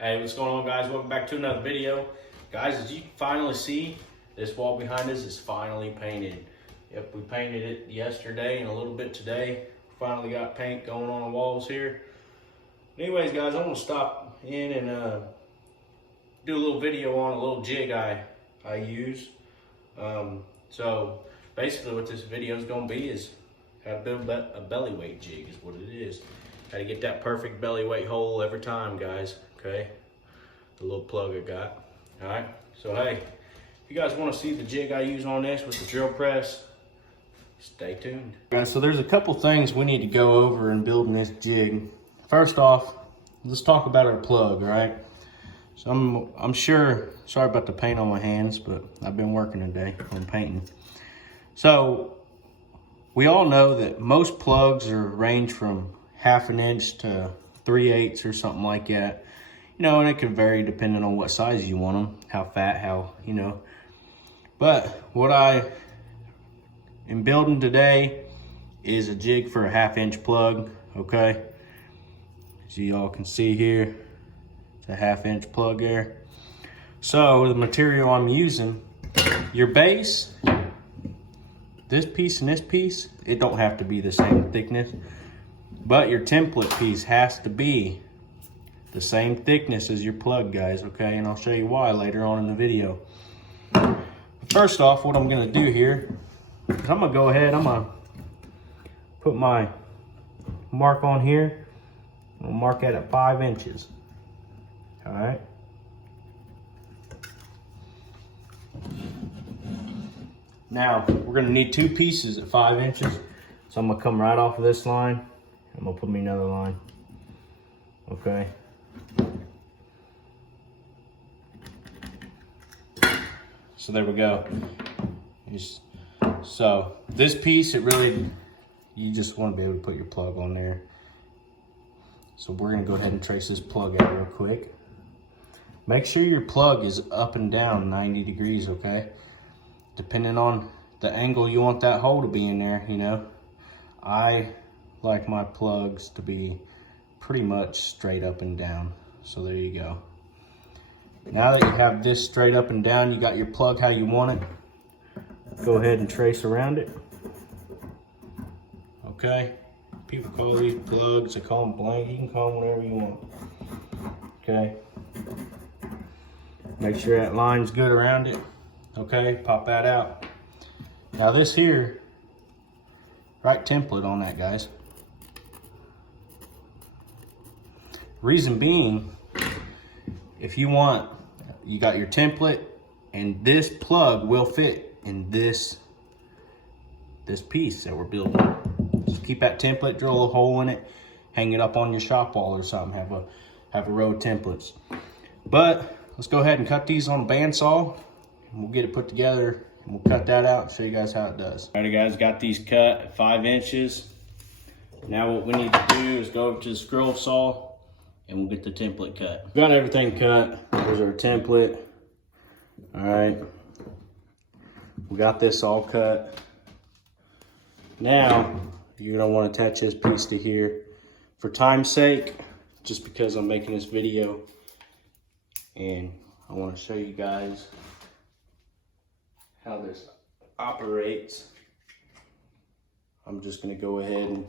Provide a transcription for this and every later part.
Hey, what's going on, guys? Welcome back to another video. Guys, as you can finally see, this wall behind us is finally painted. Yep, we painted it yesterday and a little bit today. Finally got paint going on the walls here. Anyways, guys, I'm gonna stop in and do a little video on a little jig I use. So basically what this video is gonna be is how to build a belly weight jig is what it is. How to get that perfect belly weight hole every time, guys. Okay, the little plug I got. All right, so hey, if you guys want to see the jig I use on this with the drill press, stay tuned. Guys, so there's a couple things we need to go over in building this jig. First off, let's talk about our plug, all right? So I'm sure, sorry about the paint on my hands, but I've been working today on painting. So we all know that most plugs range from 1/2 inch to 3/8 or something like that. You know, and it can vary depending on what size you want them, how fat, how, you know. But what I am building today is a jig for a 1/2 inch plug, okay? As you all can see here, it's a 1/2 inch plug there. So the material I'm using, your base, this piece and this piece, it don't have to be the same thickness, but your template piece has to be the same thickness as your plug, guys, okay? And I'll show you why later on in the video. First off, what I'm gonna do here is I'm gonna go ahead, I'm gonna put my mark on here. I'll mark that at 5 inches, all right? Now, we're gonna need 2 pieces at 5 inches. So I'm gonna come right off of this line. I'm gonna put me another line, okay? So there we go. So this piece, it really, you just want to be able to put your plug on there. So we're gonna go ahead and trace this plug out real quick. Make sure your plug is up and down 90 degrees, okay? Depending on the angle you want that hole to be in there, you know. I like my plugs to be pretty much straight up and down. So there you go. Now that you have this straight up and down, you got your plug how you want it. Go ahead and trace around it. Okay. People call these plugs, they call them blank. You can call them whatever you want. Okay. Make sure that line's good around it. Okay, pop that out. Now this here, write template on that, guys. Reason being, if you want, you got your template, and this plug will fit in this piece that we're building. Just keep that template, drill a hole in it, hang it up on your shop wall or something, have a row of templates. But let's go ahead and cut these on a bandsaw, and we'll get it put together, and we'll cut that out and show you guys how it does. All right, guys, got these cut at 5 inches. Now what we need to do is go over to the scroll saw, and we'll get the template cut. Got everything cut. There's our template. All right. We got this all cut. Now, you're gonna wanna attach this piece to here. For time's sake, just because I'm making this video, and I wanna show you guys how this operates, I'm just gonna go ahead and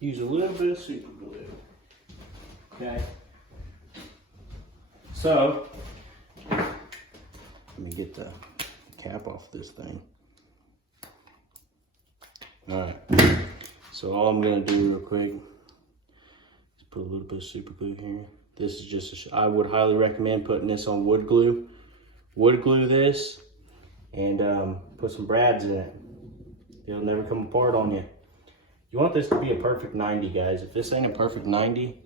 use a little bit of super glue. Okay. So, let me get the cap off this thing. All right. So all I'm gonna do real quick is put a little bit of super glue here. This is just, I would highly recommend putting this on wood glue. Wood glue this and put some brads in it. It'll never come apart on you. You want this to be a perfect 90, guys. If this ain't a perfect 90,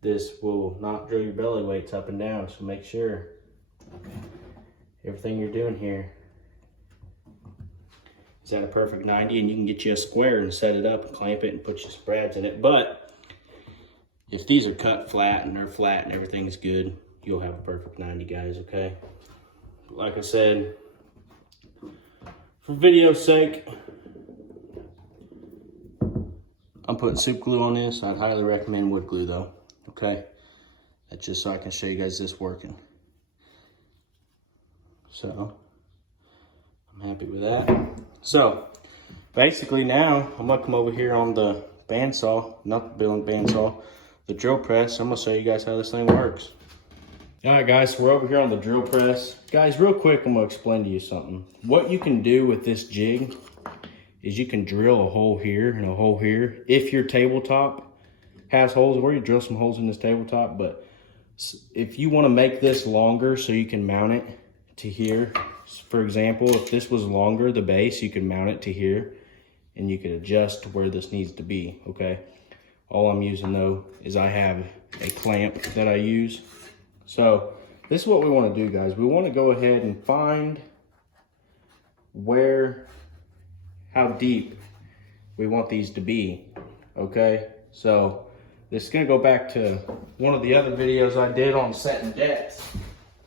this will not drill your belly weights up and down. So make sure everything you're doing here is at a perfect 90, and you can get you a square and set it up and clamp it and put your brads in it. But if these are cut flat and they're flat and everything's good, you'll have a perfect 90, guys, okay? Like I said, for video's sake, I'm putting super glue on this. I'd highly recommend wood glue though, okay? That's just so I can show you guys this working. So I'm happy with that. So basically now I'm gonna come over here on the bandsaw, not the billing bandsaw, the drill press. I'm gonna show you guys how this thing works. All right, guys, so we're over here on the drill press. Guys, real quick, I'm gonna explain to you something. What you can do with this jig is you can drill a hole here and a hole here. If your tabletop has holes, where you drill some holes in this tabletop, but if you wanna make this longer so you can mount it to here, for example, if this was longer, the base, you can mount it to here and you can adjust to where this needs to be, okay? All I'm using though is I have a clamp that I use. So this is what we want to do, guys. We want to go ahead and find how deep we want these to be, okay? So this is going to go back to one of the other videos I did on setting depths.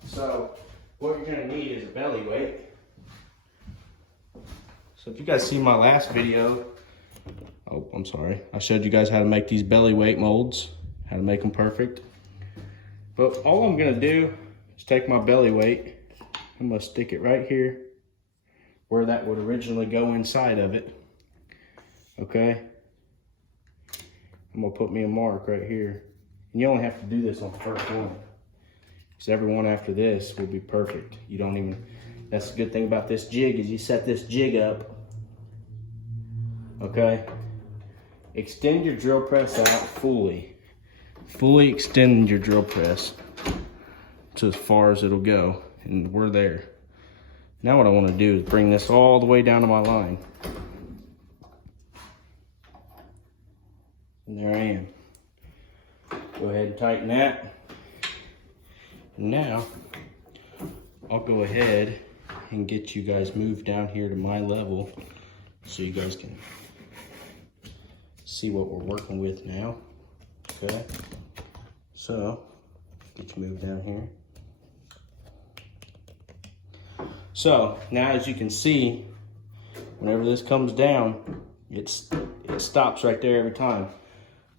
So what you're going to need is a belly weight. So if you guys see my last video, oh, I'm sorry, I showed you guys how to make these belly weight molds, how to make them perfect. But all I'm gonna do is take my belly weight, I'm gonna stick it right here where that would originally go inside of it, okay? I'm gonna put me a mark right here. And you only have to do this on the first one, because every one after this will be perfect. You don't even, that's the good thing about this jig is you set this jig up, okay? Extend your drill press out fully. Fully extend your drill press to as far as it'll go, and we're there. Now what I want to do is bring this all the way down to my line. And there I am. Go ahead and tighten that. Now, I'll go ahead and get you guys moved down here to my level so you guys can see what we're working with now, okay? So, get you moved down here. So, now as you can see, whenever this comes down, it stops right there every time.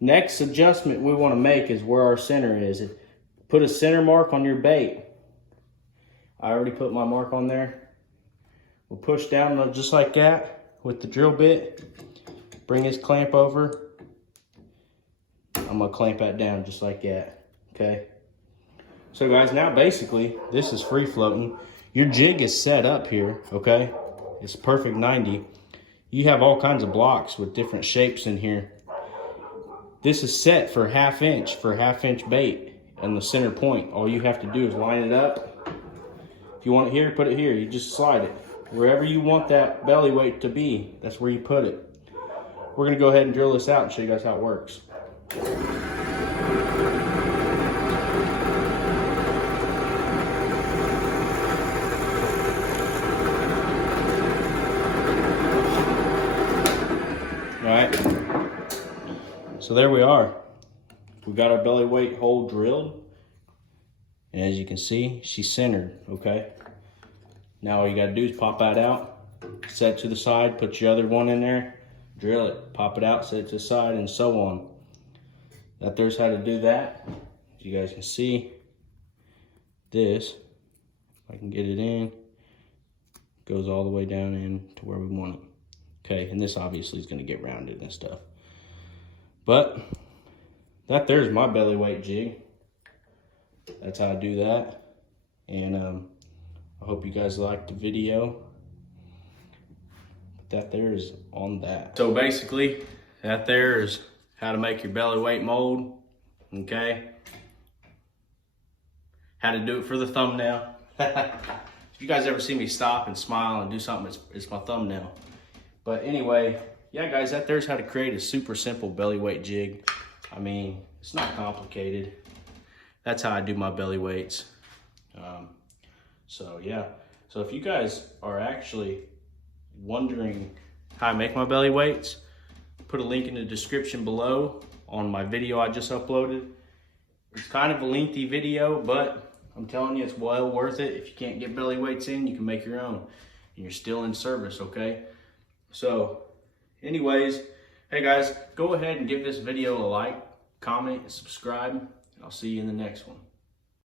Next adjustment we want to make is where our center is. Put a center mark on your bait. I already put my mark on there. We'll push down just like that with the drill bit. Bring this clamp over. I'm gonna clamp that down just like that, okay? So guys, now basically, this is free floating. Your jig is set up here, okay? It's perfect 90. You have all kinds of blocks with different shapes in here. This is set for half inch bait and the center point. All you have to do is line it up. If you want it here, put it here. You just slide it. Wherever you want that belly weight to be, that's where you put it. We're gonna go ahead and drill this out and show you guys how it works. All right, so there we are. We got our belly weight hole drilled. And as you can see, she's centered, okay? Now all you gotta do is pop that out, set it to the side, put your other one in there, drill it, pop it out, set it to the side, and so on. There's how to do that. As you guys can see, this, if I can get it in, goes all the way down in to where we want it. Okay, and this obviously is gonna get rounded and stuff. But there's my belly weight jig. That's how I do that. And I hope you guys liked the video. That there is on that. So basically, that there is how to make your belly weight mold, okay? How to do it for the thumbnail. If you guys ever see me stop and smile and do something, it's my thumbnail. But anyway, yeah guys, that there's how to create a super simple belly weight jig. I mean, it's not complicated. That's how I do my belly weights. So yeah, so if you guys are actually wondering how I make my belly weights, put a link in the description below on my video I just uploaded. It's kind of a lengthy video, but I'm telling you, it's well worth it. If you can't get belly weights in, you can make your own, and you're still in service, okay? So anyways, hey guys, go ahead and give this video a like, comment, and subscribe. I'll see you in the next one.